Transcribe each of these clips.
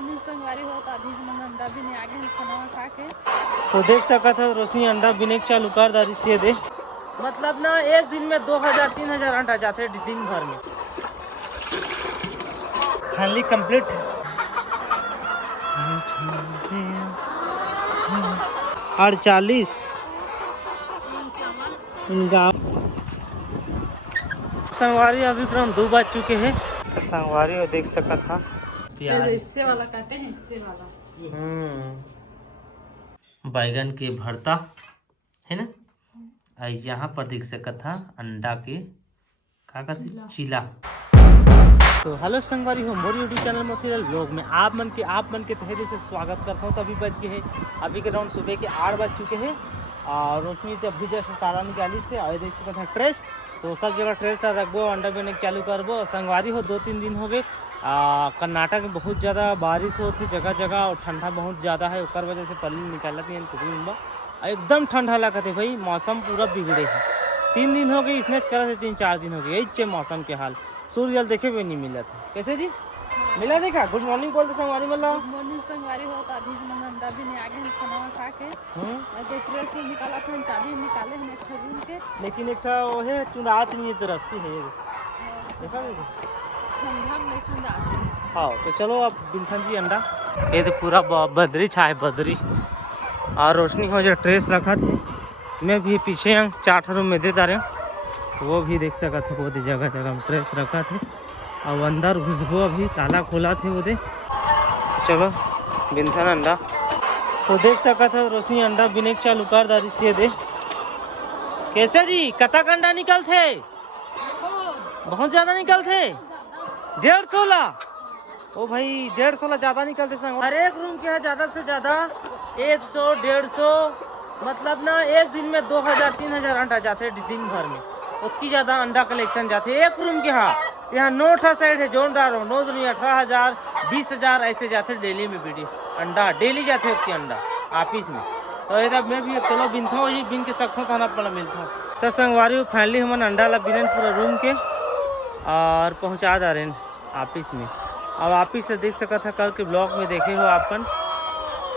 मोनी संगवारी होता अभी हम अंडा भी नहीं आगे खाना खा के तो देख सका था रोशनी अंडा बिने चालू कर दारी से दे मतलब ना एक दिन में 2000-3000 अंडा जाते दिन भर में फाइनली कंप्लीट 48 संगवारी अभी क्रम 2 बज चुके हैं तो संगवारी और देख सका था प्याज इससे वाला काटे हैं इससे वाला बैगन के भरता है ना। यहाँ पर देख सका था अंडा के का कहते चीला। तो हेलो संगवारी हो मोर यूट्यूब चैनल मोतीलाल ब्लॉग में आप मन के तहे दिल से स्वागत करता हूँ। तो अभी बज गए हैं अभी के राउंड सुबह के 8 बज चुके हैं और रोशनी तो अभी जैसे ताला निकाली से और देख सकता था ट्रेस तो सब जगह ट्रेस रखबो अंडा बेने चालू करबो। संगवारी हो 2-3 दिन हो गए कर्नाटक में बहुत ज़्यादा बारिश होती जगह जगह और ठंडा बहुत ज़्यादा है उकर वजह से पल्ली निकालत नहीं एकदम ठंडा लगता है भाई मौसम पूरा बिगड़े है। 3 दिन हो गए इसने करा से 3-4 दिन हो गए यही मौसम के हाल सूर्य देखे भी नहीं मिला था। कैसे जी मिला देखा गुड मॉर्निंग बोलते संगवारी मतलब मोनी संगवारी होता अभी हम अंडा भी नहीं आगे खाना खा के देख रहे से निकाला था चाबी निकाले हैं एक रूम के लेकिन एक वो है चुनात नहीं है रस्सी है देखा ठंडा में चुंदा। हाँ तो चलो अब बिंथन जी अंडा ये तो पूरा बदरी छाए बदरी और रोशनी हो जो ट्रेस रखा थे मैं भी पीछे 4 रूम में देता रहे वो भी देख सका था वो जगह जगह में ट्रेस रखा थे और अंदर घुसबो अभी ताला खोला थे वो दे। चलो बिंथन अंडा तो देख सका था रोशनी अंडा बिने चालू कर दारी से दे। कैसे जी कतक अंडा निकल थे बहुत ज़्यादा निकल थे 150 ओ भाई 150 ज़्यादा निकलते संग हर एक रूम के है ज़्यादा से ज़्यादा 100-150 मतलब ना एक दिन में 2000-3000 अंडा जाते दिन भर में उतनी ज़्यादा अंडा कलेक्शन जाते एक रूम के। हाँ यहाँ 9 साइड है जोरदार हो 9 दुनिया 18,000 20,000 ऐसे जाते डेली में बीडी अंडा डेली जाते उसकी अंडा ऑफिस में। तो इधर मैं भी चलो बिनता हूँ ये बिन के सकता हूँ अपना मिलता हूँ तो संगवारी फाइनली हम अंडा ला बिन पूरा रूम के और पहुँचा दा रहे ऑफिस में। अब ऑफिस से देख सका था कल के ब्लॉग में देखे हो अपन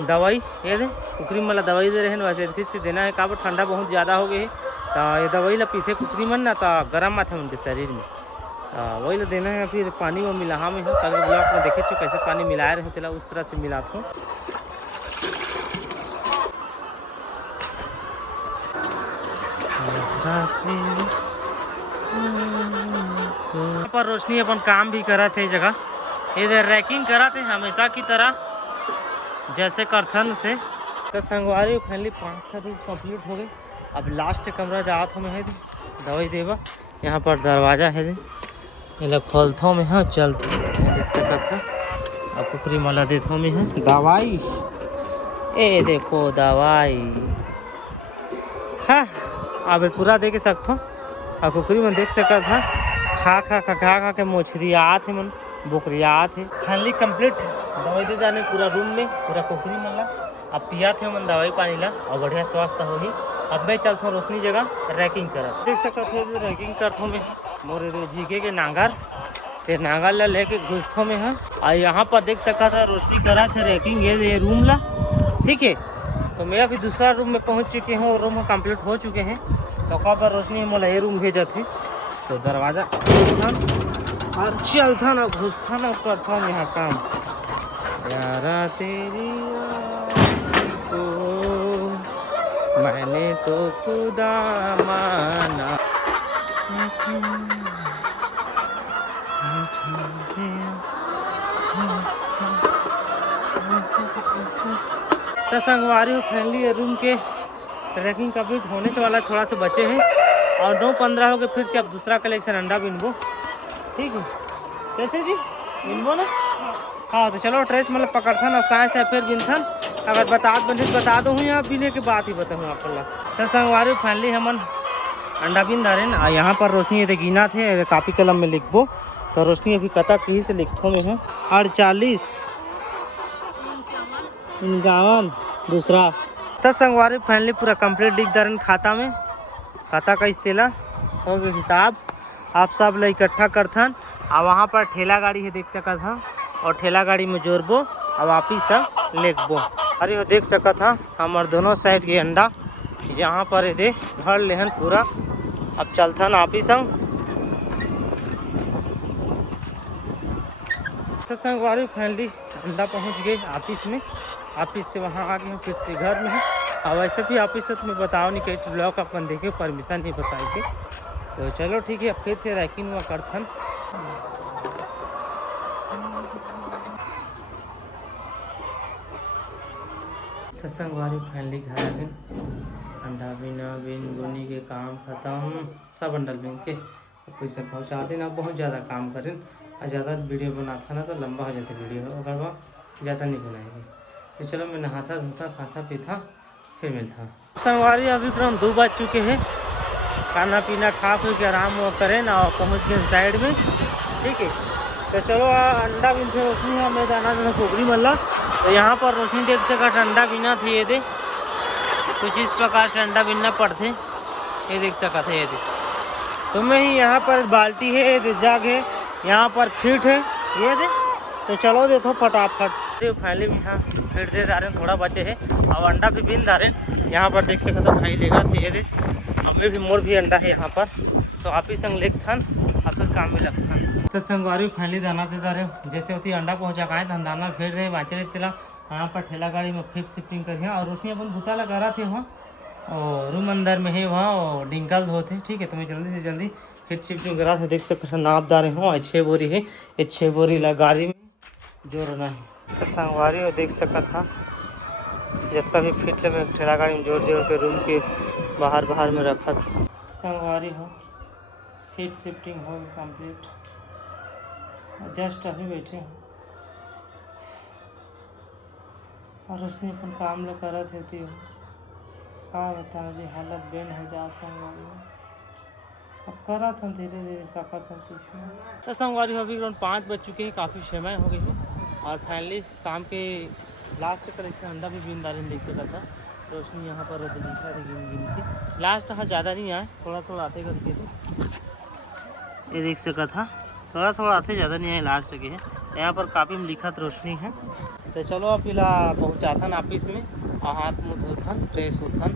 दवाई ये दे कुकरी मला दवाई दे रहे हैं वैसे फिर से देना है काबर ठंडा बहुत ज़्यादा हो गई तो ये दवाई ला पीते कुकरी मन ना तो गर्म आते उनके शरीर में वही ला देना है। फिर पानी वो मिला हाँ में कल के ब्लॉग में देखे छो कैसे पानी मिलाए रहे तेला उस तरह से मिलाता हूँ। पर रोशनी अपन काम भी करा थे जगह इधर रैकिंग करा थे हमेशा की तरह जैसे करथन से। तो संगवारी फाइनली 5 दिन कंप्लीट हो गई। अब लास्ट कमरा जात में है दवाई देवा यहाँ पर दरवाजा है ये खोलथों में है चलते देख सकता था अब कुकरी मला देथों में है दवाई ए देखो दवाई हाँ अब पूरा दे के सकता और कुकरी में देख सका था खा के मोछरियात है मन बोकरियात है। फाइनली कंप्लीट दवाई दे जाने पूरा रूम में पूरा कुकरी मन ला अब पिया थे मन दवाई पानी ला और बढ़िया स्वास्थ्य होगी। अब मैं चलता हूँ रोशनी जगह रैकिंग करा देख सकता थे रैकिंग करता में मोरे झीके के नांगर ते नांगर ला लेके घुसथों में है और यहाँ पर देख सका था रोशनी करा थे रैकिंग ये रूम ला ठीक है। तो मैं अभी दूसरा रूम में पहुँच चुके हैं और रूम कंप्लीट हो चुके हैं तो वहाँ पर रोशनी मोला ये रूम भेजा थे तो दरवाजा और चलता ना घुसता ना करता हूँ यहाँ काम यारा तेरी को मैंने तो खुदा माना। तो संगवारी फैमिली रूम के रैकिंग कंप्लीट होने के वाला थोड़ा सा बचे हैं और 9-15 हो गए फिर से अब दूसरा कलेक्शन अंडा बिनबो ठीक है। कैसे जी बिनबो ना हाँ तो चलो ट्रेस मतलब पकड़ता ना साइंस है फिर बिनथन अगर बता दो हूँ यहाँ बिने के बात ही बताऊँ आप तो संगवारी फाइनली हमन अंडा बिन दारे ना यहाँ पर रोशनी ये गिना थे कापी कलम में लिखबो तो रोशनी अभी कतक ही से लिखो में है 48 51 दूसरा तो संगवारी फाइनली पूरा कंप्लीट लिख दारन खाता में खाता का इस्तेला हो गया हिसाब आप सब ला इकट्ठा करथन और वहाँ पर ठेला गाड़ी है देख सका था और ठेला गाड़ी में जोड़बो अब आप ही सब लेगबो। अरे वो देख सका था हमार दोनों साइड के अंडा यहाँ पर ये दे भर लेहन पूरा। अब चलथन आप ही संग तो संगवारी फैमिली अंडा पहुँच गए ऑफिस में। ऑफिस से वहाँ आ गए हम फिर से घर में हैं। और वैसे भी ऑफिस से मैं बताओ नहीं कहीं ब्लॉग अपन देखे परमिशन नहीं बताई के। तो चलो ठीक है अब फिर से रैकिंग हुआ करथन। तो संगवारी फाइनली घर आ गए। अंडा बिना बिन बुनी के काम खत्म सब अंडा बिन के कोई से पहुँचाते ना बहुत ज़्यादा काम करें और ज़्यादा वीडियो बनाता ना तो लंबा हो जाता वीडियो अगर वह ज़्यादा नहीं बनाएंगे। तो चलो मैं नहाता धोता खाता पीता फिर मिलता। संगवारी अभी तुरंत 2 बज चुके हैं। खाना पीना खा पी के आराम वो करें ना और पहुँच गए साइड में। ठीक है तो चलो अंडा बिन थे रोशनी हमें दाना दाना पोखरी मल्ला। तो यहाँ पर रोशनी देख सका अंडा बिना थे ये दे कुछ इस प्रकार से अंडा बिनना पड़ते ये देख सका था ये दे। तो मैं ही यहाँ पर बाल्टी है ये दे जग है यहाँ पर फीट है ये दे। तो चलो देखो फटाफट फाइनली यहाँ फीट दे जा रहे हैं थोड़ा बचे है और अंडा भी बिन जा रहे हैं। यहाँ पर देख सका था भाई लेगा तो ये दे हमें भी मोर भी अंडा है यहाँ पर। तो आप ही संग लेख थन और फिर काम में लगथन। तो संगवारी फाइनली दाना दे जा रहे जैसे होती अंडा पहुँचा का है तो दाना फेर दे बाँचे तिला यहाँ पर ठेला गाड़ी में फिर शिफ्टिंग करिए। और रोशनी अपन भूता लगा रहा थे वहाँ और रूम अंदर में है वहाँ और डिंकल धोते। ठीक है तो मैं जल्दी से जल्दी फिर शिफ्टिंग करा था। देख सकते नापदार हूँ 6 बोरी है ये 6 बोरी ला गाड़ी में जोड़ना है। तो संगवारी और देख सका था जितना भी फिट में ठेला गाड़ी में जोड़ जोड़ के रूम के बाहर में रखा था। संगवारी हो फिट शिफ्टिंग हो कंप्लीट जस्ट अभी बैठे हो और उसने अपन काम ला करत होती हो का बता जी हालत बेन हो जाता है अब करा था धीरे धीरे सका था। तो संगवारी अभी अराउंड 5 बज चुके हैं काफ़ी समय हो गई है। और फाइनली शाम के लास्ट कलेक्शन अंडा भी बिन दारी देख सका था। तो उसमें यहाँ पर लिखा था गिन के लास्ट हाँ ज़्यादा नहीं आए थोड़ा थोड़ा आते करके थे ये देख सका था थोड़ा थोड़ा आते ज़्यादा नहीं आए लास्ट के है। यहाँ पर काफ़ी में लिखा रोशनी है। तो चलो अब पिला पहुँचाथन ऑफिस में और हाथ मुँह धोथन फ्रेश होथन।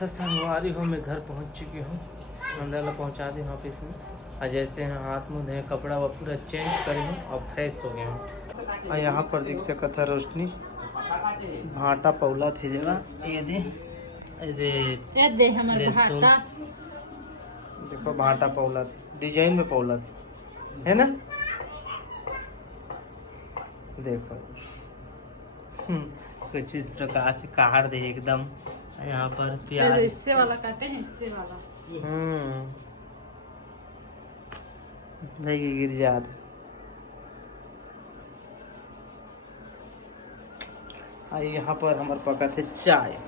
तो संगवारी हो मैं घर पहुँच चुकी हूँ अंडा ला पहुँचा दी ऑफिस में और जैसे हाथ मुँह धोए कपड़ा वो पूरा चेंज करे हूँ और फ्रेश हो गया हूँ। और यहाँ पर देख सका था रोशनी भाटा पौला थे जगह ये दे हमारे भाटा देखो भाटा पौला थी डिजाइन में पौला थी है ना देखो कुछ इस प्रकार से काट दे एकदम। यहाँ पर प्याज इससे वाला काटे हैं इससे वाला नहीं गिर जात। यहाँ पर हमारे पका थे चाय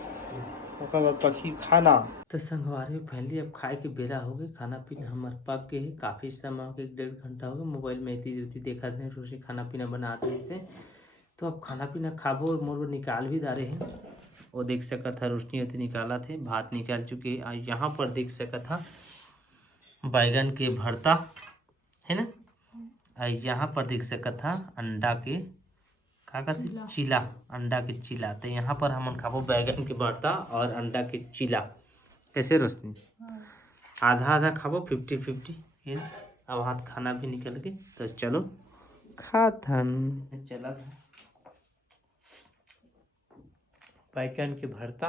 ओकर बाद पकी खाना। तो संगवारी फैमिली अब खाए के बेरा हो गए खाना पीना हमारे पक के काफ़ी समय हो गया 1.5 घंटा हो गया मोबाइल में इतनी देखा थे रोशनी खाना पीना बनाते हैं। तो अब खाना पीना खाबो मोर निकाल भी डाले हैं वो देख सका था रोशनी होती निकाला थे भात निकाल चुके। यहाँ पर देख सका था बैगन के भरता है ना। यहाँ पर देख सका था अंडा के का कहते चीला अंडा के चीला। तो यहाँ पर हम खाबो बैगन के भरता और अंडा के चीला कैसे रोशनी आधा आधा खाबो 50-50 अब हाथ खाना भी निकल के। तो चलो खाथन चला बैगन के भरता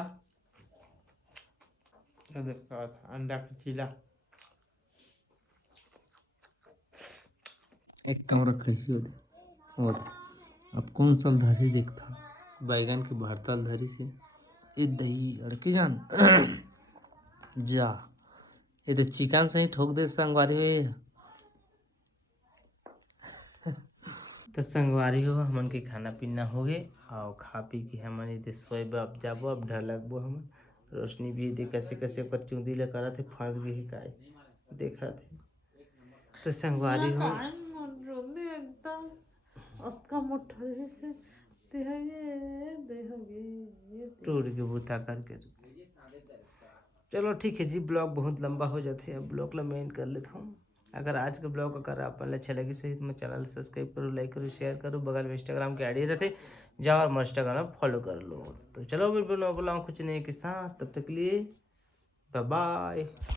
अंडा का चीला एक कमरा कैसी होती और अब कौन सा धरी देखता बैगन के भरता धरी से ये दही अड़के जान जा ये तो चिकन से ही ठोक दे संगवारी हो। तो संगवारी हो हमन के खाना पीना हो गए और खा पी के हमन ये सोएब अब जाबो अब डर लगबो हम रोशनी भी दे कैसे कैसे पर चूंदी ला करा थे फंस गई काय देखा थे। तो संगवारी हो एकदम अतका मोटा से टूट के बूता करके। चलो ठीक है जी ब्लॉग बहुत लंबा हो जाते है अब ब्लॉग ला मैं कर लेता हूँ अगर आज के ब्लॉग अगर आपको अच्छा लगी सही तो मैं चैनल सब्सक्राइब करो, लाइक करो, शेयर करो, बगल में इंस्टाग्राम की आईडी रहते जाओ और इंस्टाग्राम फॉलो कर लो। तो चलो बिल्कुल बोला कुछ नहीं के साथ, तब तक के लिए बाय बाय।